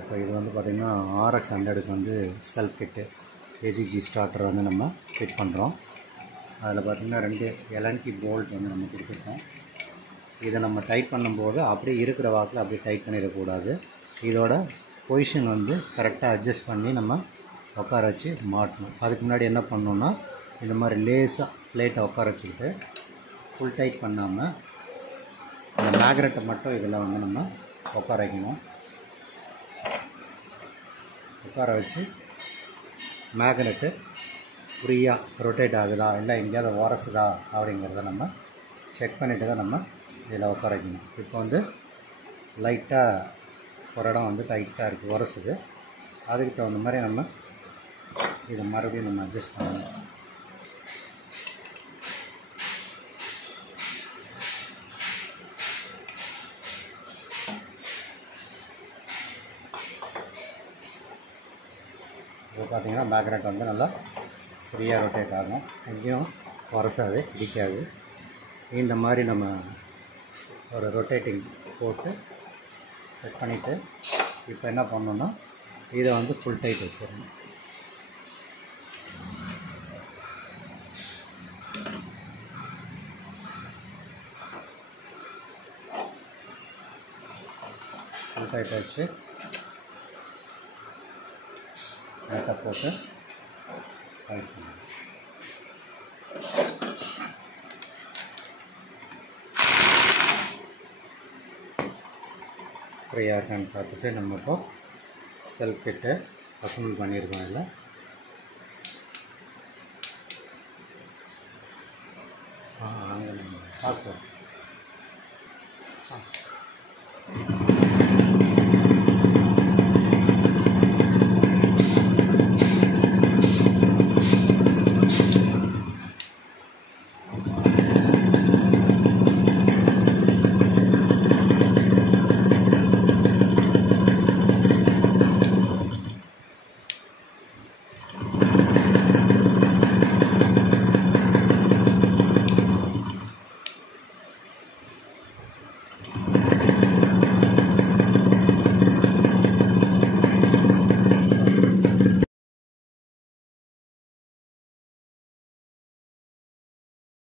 இப்போ இது வந்து பார்த்திங்கன்னா RX 100க்கு வந்து செல்ஃப் கிட்டு ஏசிஜி ஸ்டார்டர் வந்து நம்ம ஃபிட் பண்ணுறோம். அதில் பார்த்திங்கன்னா 2 எலன்டி போல்ட் வந்து நம்ம கொடுத்துருக்கோம். இதை நம்ம டைட் பண்ணும்போது அப்படியே இருக்கிற வாக்கில் அப்படியே டைட் பண்ணிடக்கூடாது. இதோட பொசிஷன் வந்து கரெக்டாக அட்ஜஸ்ட் பண்ணி நம்ம உட்கார வச்சு மாட்டணும். அதுக்கு முன்னாடி என்ன பண்ணணுன்னா இந்த மாதிரி லேஸாக பிளேட்டை உட்கார வச்சுக்கிட்டு ஃபுல் டைட் பண்ணாமல் இந்த மேக்னெட்டை மட்டும் இதில் வந்து நம்ம உட்கார வைக்கணும். உட்கார வச்சு மேக்னெட்டு ஃப்ரீயாக ரொட்டேட் ஆகுதா இல்லை எங்கேயாவது உரசுதா அப்படிங்கிறத நம்ம செக் பண்ணிவிட்டு தான் நம்ம இதில் உட்கார வைக்கணும். இப்போ வந்து லைட்டாக ஒரு இடம் வந்து டைட்டாக இருக்குது, உரசுது. அதுக்கு தகுந்த மாதிரி நம்ம இதை மறுபடியும் நம்ம அட்ஜஸ்ட் பண்ணணும். இப்போ பார்த்திங்கன்னா மேக்னெட் வந்து நல்லா ஃப்ரீயாக ரொட்டேட் ஆகும், எங்கேயும் உரசாது, இடிக்காது. இந்த மாதிரி நம்ம ஒரு ரொட்டேட்டிங் போட்டு செட் பண்ணிவிட்டு இப்போ என்ன பண்ணணுன்னா இதை வந்து ஃபுல் டைட் வச்சிடணும். ஃபுல் டைட் வச்சு நெட்டை போட்டு டைட் பண்ணணும். ஃப்ரீயாக இருக்கான்னு பார்த்துட்டு நம்ம இப்போ செல்ஃப் கிட்டை அசம்பிள் பண்ணியிருக்கோம். இதில் அங்கே நம்ம பாஸ்போர்ட்